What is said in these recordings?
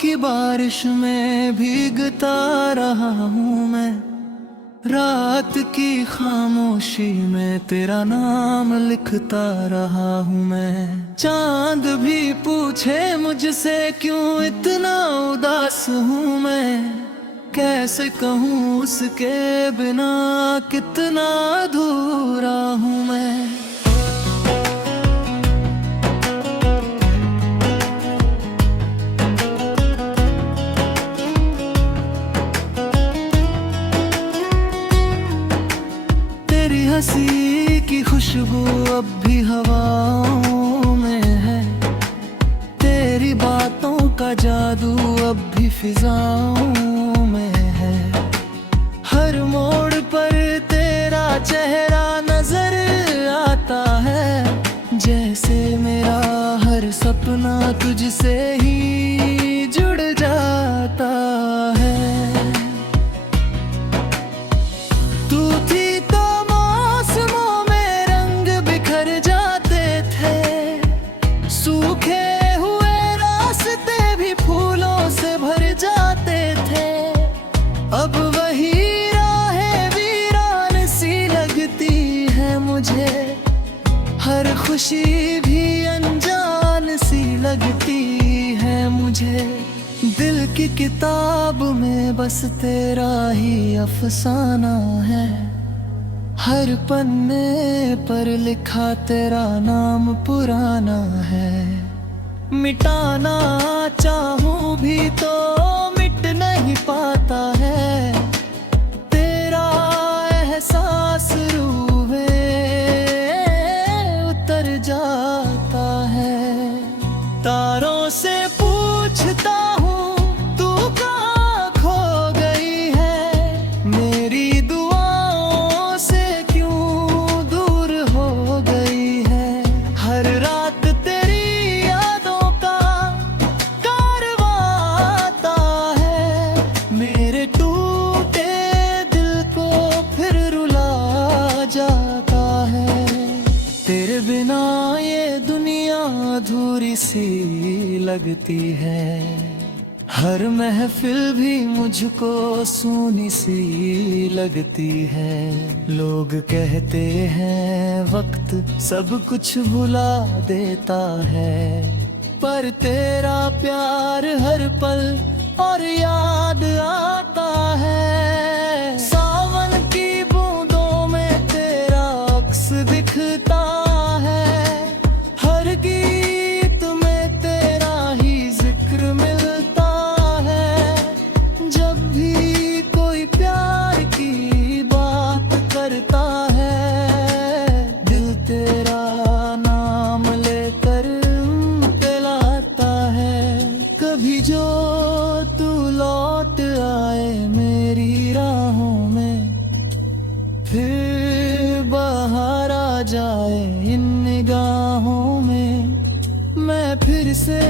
की बारिश में भीगता रहा हूँ मैं, रात की खामोशी में तेरा नाम लिखता रहा हूँ मैं। चांद भी पूछे मुझसे क्यों इतना उदास हूँ मैं, कैसे कहूँ उसके बिना कितना अधूरा हूँ मैं। तेरी हंसी की खुशबू अब भी हवाओं में है, तेरी बातों का जादू अब भी फिजाओं में है। हर मोड़ पर तेरा चेहरा नजर आता है, जैसे मेरा हर सपना तुझसे ही जुड़ जाता है। तू थी तो मौसमों में रंग बिखर जाते थे, सूखे हुए रास्ते भी फूलों से भर जाते थे। अब वही राहें वीरान सी लगती है मुझे, हर खुशी भी अनजान सी लगती है मुझे। दिल की किताब में बस तेरा ही अफसाना है, हर पन्ने पर लिखा तेरा नाम पुराना है। मिटाना चाहूं भी तो मिट नहीं पाता है, तेरा एहसास रूह में उतर जाता है। तारों से पूछता हूँ तू कहाँ खो गई है, मेरी दुआओं से क्यों दूर हो गई है। हर रात तेरी यादों का कारवां आता है, मेरे टूटे दिल को फिर रुला जाता है। तेरे बिना ये दुनिया अधूरी सी लगती है, हर महफिल भी मुझको सूनी सी लगती है। लोग कहते हैं वक्त सब कुछ भुला देता है, पर तेरा प्यार हर पल और याद आता है। सावन की बूंदों में तेरा अक्स दिखता है, हर गीत में तेरा ही जिक्र मिलता है। जब भी कोई प्यार की बात करता है, दिल तेरा नाम लेकर पिलाता है। कभी जो तू लौट आए मेरी राहों में, फिर बाहर आ जाए इन निगाहों में, मैं फिर से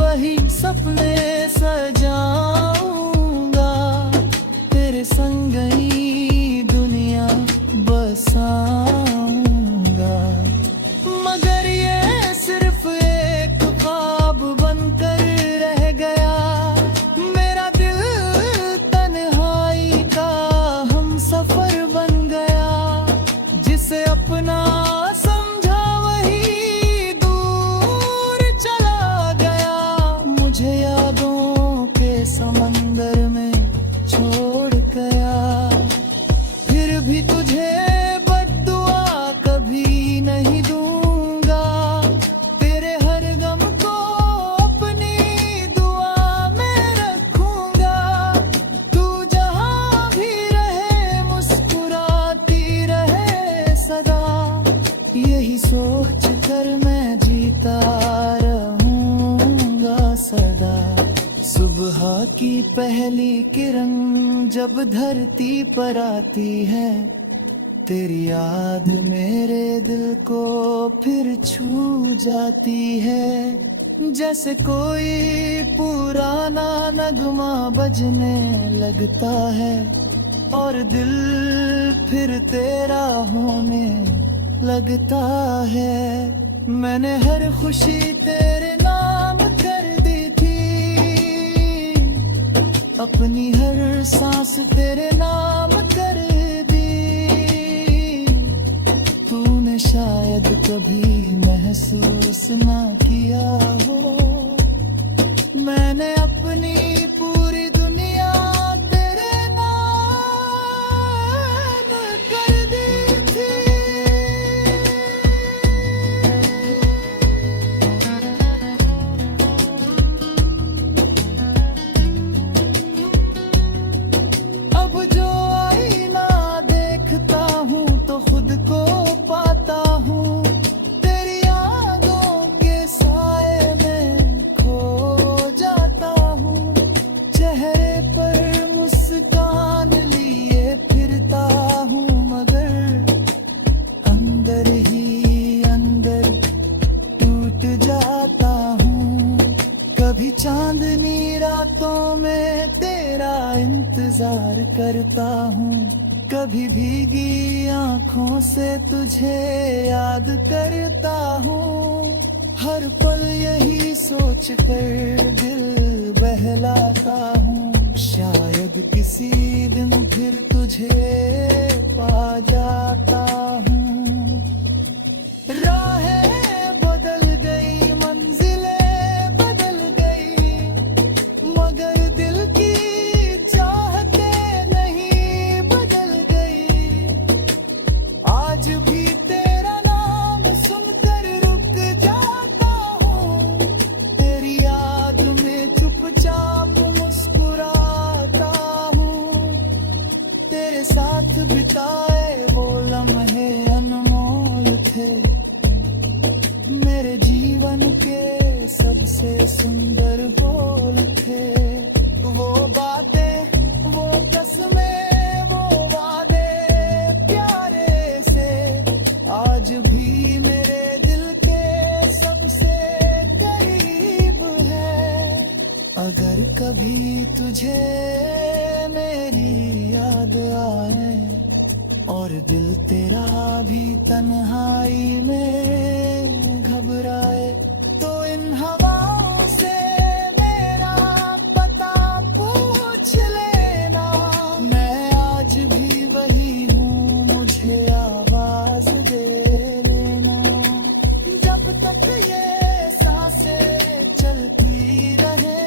वही सपने सजाऊंगा, तेरे संग ही दुनिया बसाऊंगा। मगर ये सिर्फ एक ख्वाब बनकर रह गया, मेरा दिल तन्हाई का हम सफर बन गया। जिसे अपना समझा वही दूर चला गया, मुझे यादों के समंदर में छोड़ गया। फिर भी तुझे बद्दुआ कभी नहीं दूंगा, तेरे हर गम को अपनी दुआ में रखूंगा। तू जहां भी रहे मुस्कुराती रहे सदा, यही सोच कर मैं जीता रहूंगा सदा। सुबह की पहली किरण जब धरती पर आती है, तेरी याद मेरे दिल को फिर छू जाती है। जैसे कोई पुराना नगमा बजने लगता है, और दिल फिर तेरा होने लगता है। मैंने हर खुशी तेरे नाम कर दी थी, अपनी हर सांस तेरे नाम कर दी। तूने शायद कभी महसूस ना किया हो, मैंने अपनी पूरी दुनिया तेरे नाम कर दी थी। अब जो आईना देखता हूँ तो खुद को पाता हूँ, तेरी यादों के साए में खो जाता हूँ। चेहरे पर मुस्कान लिए फिरता हूँ, मगर अंदर ही अंदर टूट जाता हूँ। कभी चांदनी रातों में तेरा इंतजार करता हूँ, कभी भीगी आंखों से तुझे याद करता हूँ। हर पल यही सोच कर दिल बहलाता हूँ, शायद किसी दिन फिर तुझे पा जाता हूँ। राहें बदल गई, मंजिलें बदल गई, मगर दिल की चाहतें नहीं बदल गई। आज भी तेरा नाम सुनकर रुक जाता हूँ, तेरी याद में चुपचाप मुस्कुराता हूँ। तेरे साथ बिताए वो लम्हे अनमोल थे, मेरे जीवन के सबसे सुंदर बोल थे। वो बातें, वो कसमें, वो वादे प्यारे से आज भी मेरे दिल के सबसे करीब है। अगर कभी तुझे मेरी याद आए और दिल तेरा भी तन्हाई में घबराए, तो इन हवाओं से मेरा पता पूछ लेना। मैं आज भी वही हूँ, मुझे आवाज दे लेना। जब तक ये सांसें चलती रहे।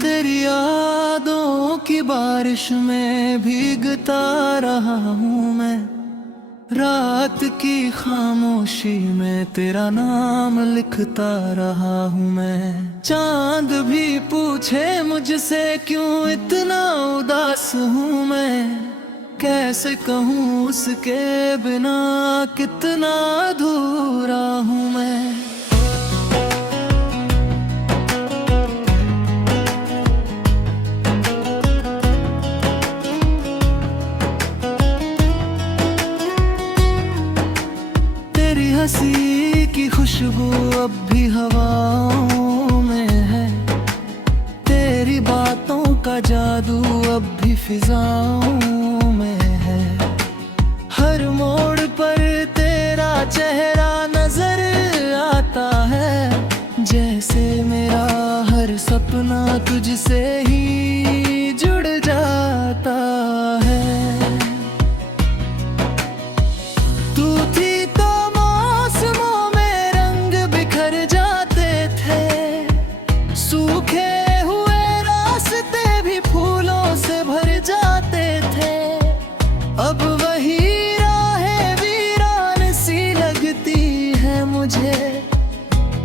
तेरी यादों की बारिश में भीगता रहा हूँ मैं, रात की खामोशी में तेरा नाम लिखता रहा हूँ मैं। चांद भी पूछे मुझसे क्यों इतना उदास हूँ मैं, कैसे कहूँ उसके बिना कितना अधूरा हूँ मैं। तेरी हंसी की खुशबू अब भी हवाओं में है, तेरी बातों का जादू अब भी फिजाओं में है। हर मोड़ पर तेरा चेहरा नजर आता है, जैसे मेरा हर सपना तुझसे ही जुड़ जाता है। तू थी तो मौसमों में रंग बिखर जाते थे, सूखे हुए रास्ते भी फूलों से भर जाते थे। अब वही राहें वीरान सी लगती है मुझे,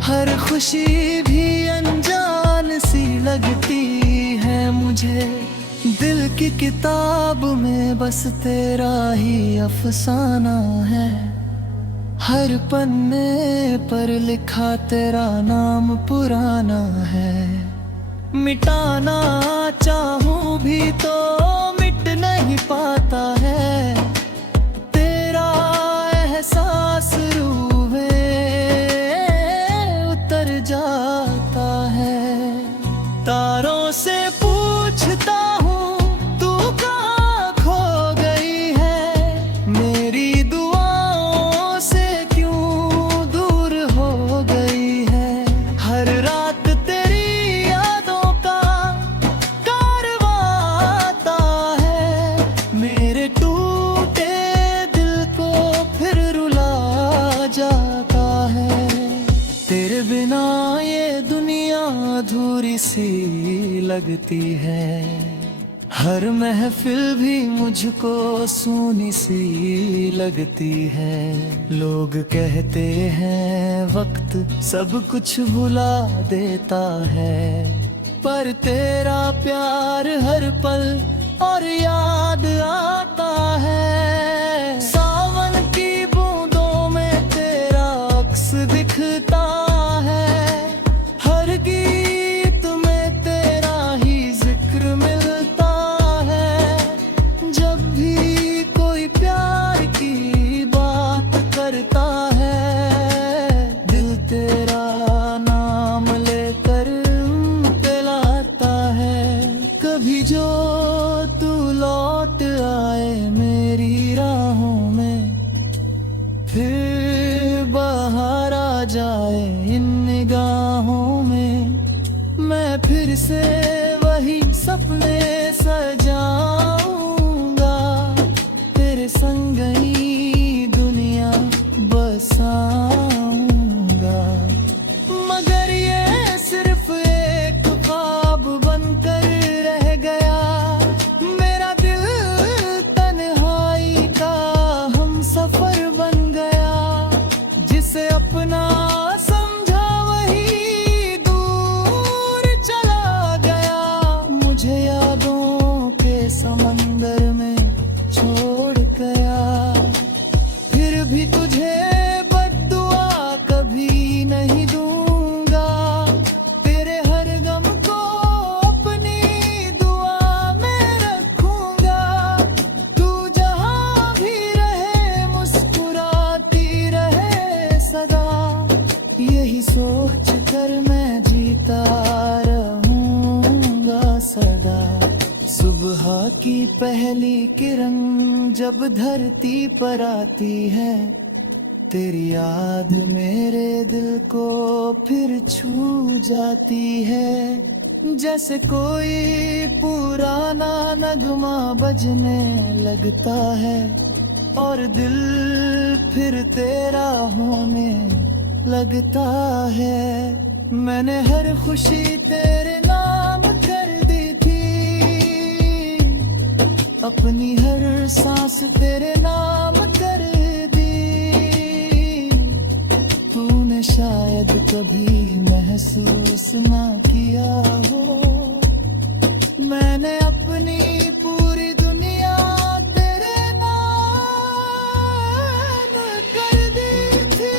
हर खुशी भी अनजान सी लगती है मुझे। दिल की किताब में बस तेरा ही अफसाना है, हर पन्ने पर लिखा तेरा नाम पुराना है। मिटाना चाहूं भी तो मिट नहीं पाता है, तेरा एहसास रूह में उतर जाता है। तारों से पूछता हूँ तू कहाँ लगती है। हर महफिल भी मुझको सूनी सी लगती है। लोग कहते हैं वक्त सब कुछ भुला देता है, पर तेरा प्यार हर पल और याद आता है। सावन की बूंदों में तेरा अक्स दिखता है, हर गीत में तेरा ही जिक्र मिलता है। जब भी कोई प्यार की बात करता है, दिल तेरा नाम लेकर पिलाता है। कभी जो तू लौट आए मेरी राहों में, फिर बाहर आ जाए इन निगाहों में, मैं फिर से वही सपने सजाऊंगा। तेरे संग ही दुनिया बसाऊंगा। मगर ये सिर्फ एक ख्वाब बनकर रह गया। मेरा दिल तन्हाई का हम सफर बन गया। जिसे अपना समझा वही दूर चला गया। मुझे यादों के समंदर में छोड़ गया। फिर भी तुझे बद्दुआ कभी नहीं दूंगा। तेरे हर गम को अपनी दुआ में रखूंगा। तू जहां भी रहे मुस्कुराती रहे सदा। यही सोच कर मैं जीता रहूंगा सदा। सुबह की पहली किरण जब धरती पर आती है, तेरी याद मेरे दिल को फिर छू जाती है। जैसे कोई पुराना नगमा बजने लगता है, और दिल फिर तेरा होने लगता है। मैंने हर खुशी तेरे नाम कर दी थी, अपनी हर सांस तेरे नाम कर दी। तूने शायद कभी महसूस ना किया हो, मैंने अपनी पूरी दुनिया तेरे नाम कर दी थी।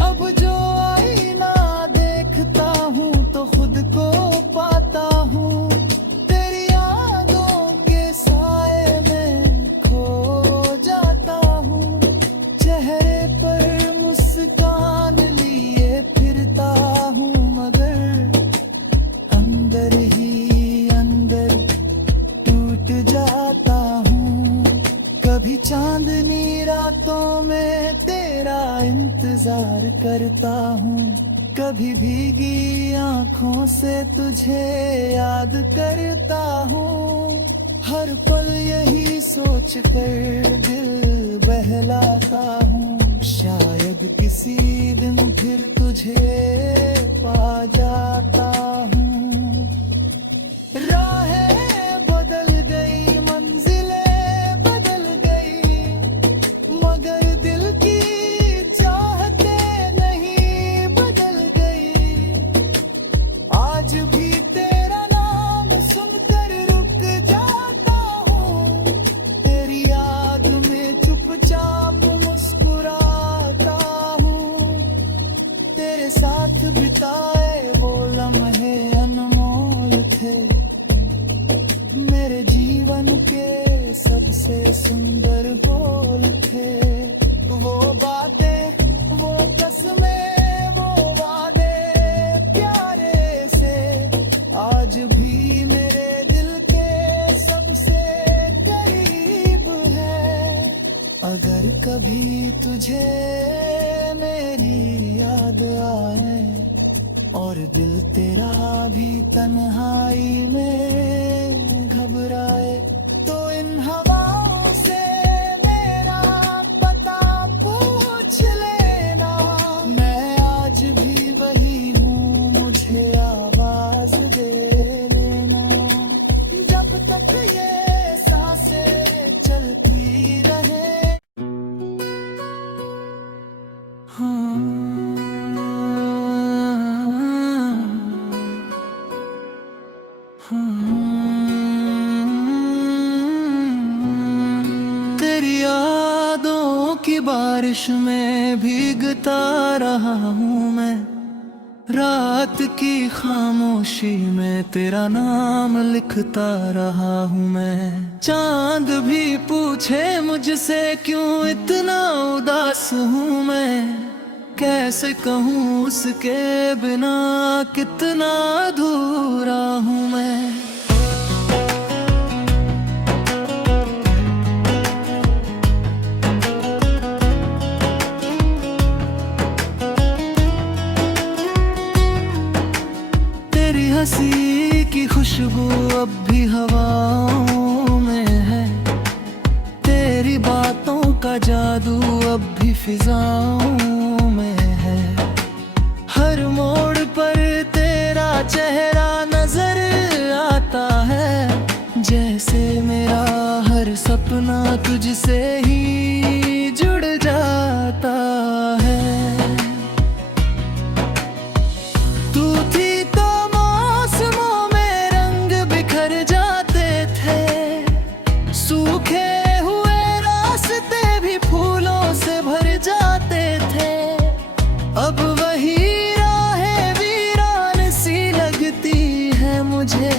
अब जो आईना देखता हूँ तो खुद को पाता हूँ। तेरी यादों के साए में खो जाता हूँ। चेहरे पर मुस्कान लिए फिरता हूँ, मगर अंदर ही अंदर टूट जाता हूँ। कभी चांदनी रातों में तेरा इंतजार करता हूँ। कभी भीगी आंखों से तुझे याद करता हूँ। हर पल यही सोच कर दिल बहलाता हूँ। शायद किसी दिन फिर तुझे पा जाता हूँ। राहें बदल गई, मंजिलें बदल गई, मगर दिल की चाहतें नहीं बदल गई। आज भी तेरा नाम सुनकर रुक जाता हूँ। तेरी याद में चुपचाप मुस्कुराता हूँ। तेरे साथ बिताए वो लम्हे अनमोल थे, मेरे जीवन के सबसे सुंदर बोल थे। वो बातें, वो कसमें, वो वादे प्यारे से आज भी मेरे दिल के सबसे करीब है। अगर कभी तुझे मेरी याद आए और दिल तेरा भी तन्हाई में घबराए, तो इन हवाओं से तेरी यादों की बारिश में भीगता रहा हूँ मैं, रात की खामोशी में तेरा नाम लिखता रहा हूँ मैं। चांद भी पूछे मुझसे क्यों इतना उदास हूँ मैं, कैसे कहूँ उसके बिना कितना अधूरा हूँ मैं। हंसी की खुशबू अब भी हवाओं में है, तेरी बातों का जादू अब भी फिजाओं में है। हर मोड़ पर तेरा चेहरा नजर आता है, जैसे मेरा हर सपना तुझसे ही जुड़ जाता है। तू थी सूखे हुए रास्ते भी फूलों से भर जाते थे, अब वही राहें वीरान सी लगती है मुझे,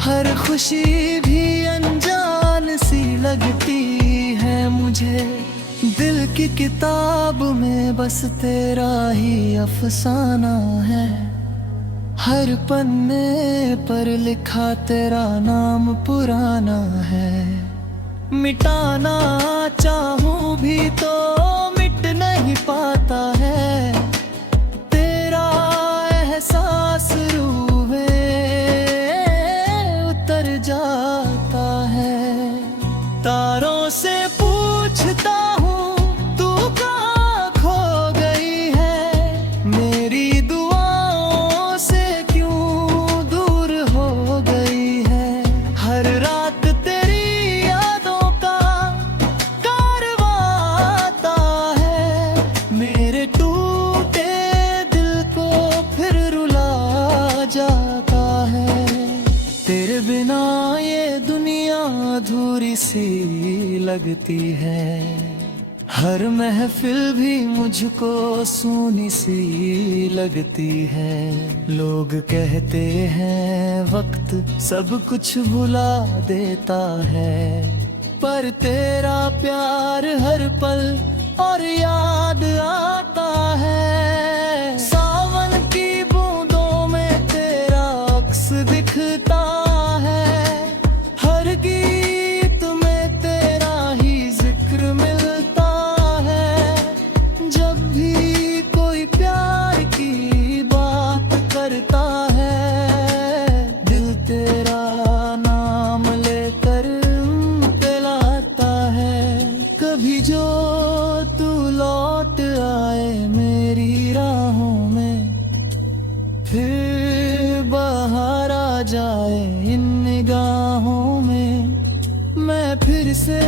हर खुशी भी अनजान सी लगती है मुझे। दिल की किताब में बस तेरा ही अफसाना है, हर पन्ने पर लिखा तेरा नाम पुराना है। मिटाना चाहूं भी तो मिट नहीं पाता है, तेरा एहसास रूह में उतर जाता है। तारों से पूछता हूँ तू कहाँ खो गई है, मेरी तेरे बिना ये दुनिया अधूरी सी लगती है, हर महफिल भी मुझको सूनी सी लगती है। लोग कहते हैं वक्त सब कुछ भुला देता है, पर तेरा प्यार हर पल और याद आता है। सावन की बूंदों में तेरा अक्स दिखता है, हर गीत में तेरा ही जिक्र मिलता है। जब भी कोई प्यार की बात करता है, दिल तेरा नाम लेकर पिलाता है। कभी जो तू लौट आए मेरी राहों में, फिर बाहर आ जाए इन निगाहों में, मैं फिर से